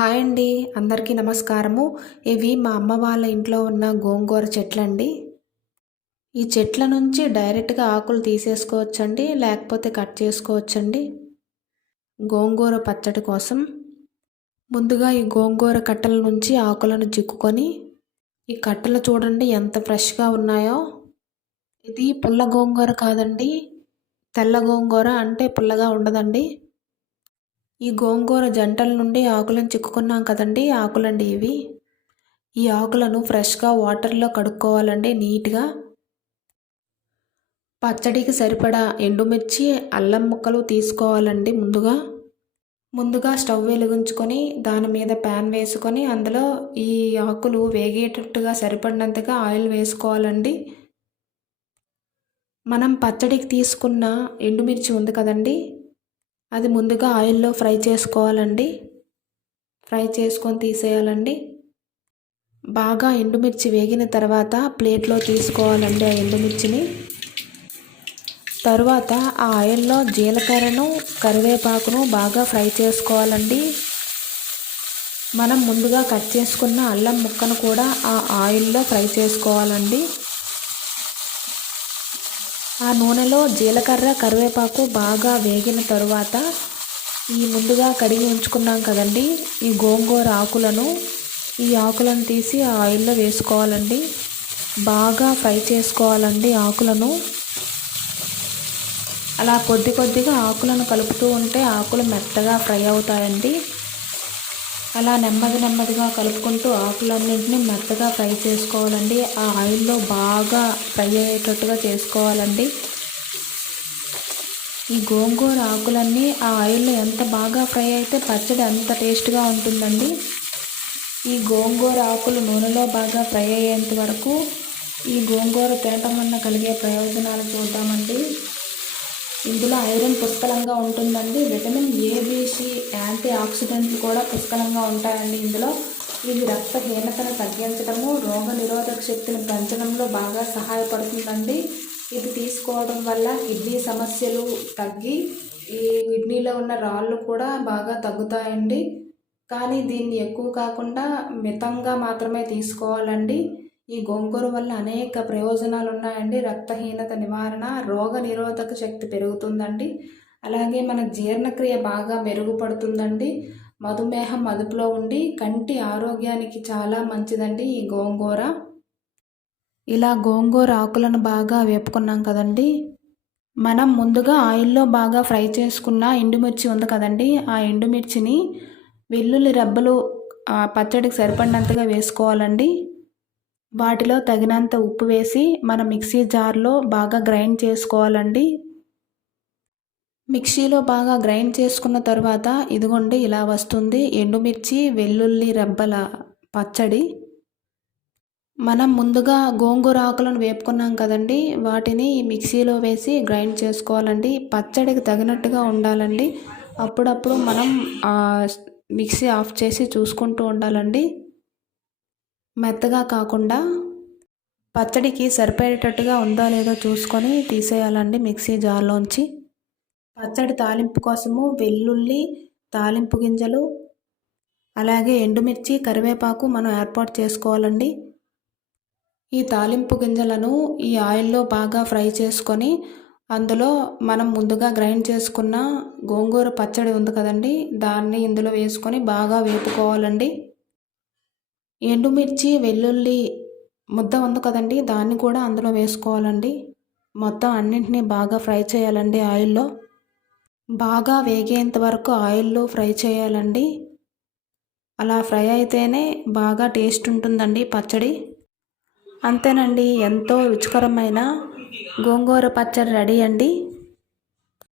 Hi అండి. అందరికీ నమస్కారము. ఇవి మా అమ్మ వాళ్ళ ఇంట్లో ఉన్న గోంగూర చెట్లండి. ఈ చెట్ల నుంచి డైరెక్ట్‌గా ఆకులు తీసేసుకోవచ్చండి. లేకపోతే కట్ చేసుకోవచ్చండి. గోంగూర పచ్చడి కోసం ముందుగా ఈ గోంగూర కట్టల నుంచి ఆకులను జిక్కుకొని, ఈ కట్టలు చూడండి ఎంత ఫ్రెష్‌గా ఉన్నాయో. ఇది పుల్ల గోంగూర కాదండి. తెల్ల గోంగూర అంటే పుల్లగా ఉండదండి. ఈ గోంగూర జంటల నుండి ఆకులను చిక్కుకున్నాం కదండి, ఆకులండి ఇవి. ఈ ఆకులను ఫ్రెష్గా వాటర్లో కడుక్కోవాలండి నీట్గా. పచ్చడికి సరిపడా ఎండుమిర్చి, అల్లం ముక్కలు తీసుకోవాలండి ముందుగా స్టవ్ వెలిగించుకొని దాని మీద ప్యాన్ వేసుకొని అందులో ఈ ఆకులు వేగేటట్టుగా సరిపడినంతగా ఆయిల్ వేసుకోవాలండి. మనం పచ్చడికి తీసుకున్న ఎండుమిర్చి ఉంది కదండి, అది ముందుగా ఆయిల్లో ఫ్రై చేసుకోవాలండి. ఫ్రై చేసుకొని తీసేయాలండి. బాగా ఎండుమిర్చి వేగిన తర్వాత ప్లేట్లో తీసుకోవాలండి ఆ ఎండుమిర్చిని. తరువాత ఆ ఆయిల్లో జీలకర్రను, కరివేపాకును బాగా ఫ్రై చేసుకోవాలండి. మనం ముందుగా కట్ చేసుకున్న అల్లం ముక్కను కూడా ఆ ఆయిల్లో ఫ్రై చేసుకోవాలండి. ఆ నూనెలో జీలకర్ర, కరివేపాకు బాగా వేగిన తరువాత ఈ ముందుగా కడిగి ఉంచుకున్నాం కదండి ఈ గోంగూర ఈ ఆకులను తీసి ఆ ఆయిల్లో వేసుకోవాలండి. బాగా ఫ్రై చేసుకోవాలండి ఆకులను. అలా కొద్దిగా ఆకులను కలుపుతూ ఉంటే ఆకులు మెత్తగా ఫ్రై అవుతాయండి. అలా నెమ్మదిగా కలుపుకుంటూ ఆకులన్నింటినీ మెత్తగా ఫ్రై చేసుకోవాలండి. ఆ ఆయిల్లో బాగా ఫ్రై అయ్యేటట్టుగా చేసుకోవాలండి. ఈ గోంగూర ఆకులన్నీ ఆ ఆయిల్లో ఎంత బాగా ఫ్రై అయితే పచ్చడి అంత టేస్ట్గా ఉంటుందండి. ఈ గోంగూర ఆకులు నూనెలో బాగా ఫ్రై అయ్యేంత వరకు ఈ గోంగూర తినటం వల్ల కలిగే ప్రయోజనాలు చూద్దామండి. ఇందులో ఐరన్ పుష్కలంగా ఉంటుందండి. Vitamin A, B, C, anti ఆక్సిడెంట్లు కూడా పుష్కలంగా ఉంటాయండి ఇందులో. ఇది రక్తహీనతను తగ్గించడము, రోగ నిరోధక శక్తిని పెంచడంలో బాగా సహాయపడుతుందండి. ఇది తీసుకోవడం వల్ల కిడ్నీ సమస్యలు తగ్గి ఈ కిడ్నీలో ఉన్న రాళ్ళు కూడా బాగా తగ్గుతాయండి. కానీ దీన్ని ఎక్కువ కాకుండా మితంగా మాత్రమే తీసుకోవాలండి. ఈ గోంగూర వల్ల అనేక ప్రయోజనాలు ఉన్నాయండి. రక్తహీనత నివారణ, రోగ నిరోధక శక్తి పెరుగుతుందండి. అలాగే మన జీర్ణక్రియ బాగా మెరుగుపడుతుందండి. మధుమేహం అదుపులో ఉండి కంటి ఆరోగ్యానికి చాలా మంచిదండి ఈ గోంగూర. ఇలా గోంగూర ఆకులను బాగా వేపుకున్నాం కదండి. మనం ముందుగా ఆయిల్లో బాగా ఫ్రై చేసుకున్న ఎండుమిర్చి ఉంది కదండి, ఆ ఎండుమిర్చిని వెల్లుల్లి రెబ్బలు పచ్చడికి సరిపడినంతగా వేసుకోవాలండి. వాటిలో తగినంత ఉప్పు వేసి మన మిక్సీ జార్లో బాగా గ్రైండ్ చేసుకోవాలండి. మిక్సీలో బాగా గ్రైండ్ చేసుకున్న తర్వాత ఇదిగోండి ఇలా వస్తుంది ఎండుమిర్చి, వెల్లుల్లి రెబ్బల పచ్చడి. మనం ముందుగా గోంగూర ఆకులను వేపుకున్నాం కదండి, వాటిని మిక్సీలో వేసి గ్రైండ్ చేసుకోవాలండి. పచ్చడికి తగినట్టుగా ఉండాలండి. అప్పుడప్పుడు మనం మిక్సీ ఆఫ్ చేసి చూసుకుంటూ ఉండాలండి. మెత్తగా కాకుండా పచ్చడికి సరిపోయేటట్టుగా ఉందో లేదో చూసుకొని తీసేయాలండి మిక్సీ జార్లోంచి. పచ్చడి తాలింపు కోసము వెల్లుల్లి, తాలింపు గింజలు, అలాగే ఎండుమిర్చి, కరివేపాకు మనం ఏర్పాటు చేసుకోవాలండి. ఈ తాలింపు గింజలను ఈ ఆయిల్లో బాగా ఫ్రై చేసుకొని అందులో మనం ముందుగా గ్రైండ్ చేసుకున్న గోంగూర పచ్చడి ఉంది కదండి, దాన్ని ఇందులో వేసుకొని బాగా వేపుకోవాలండి. ఎండుమిర్చి, వెల్లుల్లి ముద్ద ఉంది కదండి, దాన్ని కూడా అందులో వేసుకోవాలండి. మొత్తం అన్నింటినీ బాగా ఫ్రై చేయాలండి ఆయిల్లో. బాగా వేగేంత వరకు ఆయిల్లో ఫ్రై చేయాలండి. అలా ఫ్రై అయితేనే బాగా టేస్ట్ ఉంటుందండి పచ్చడి. అంతేనండి, ఎంతో రుచికరమైన గోంగూర పచ్చడి రెడీ అండి.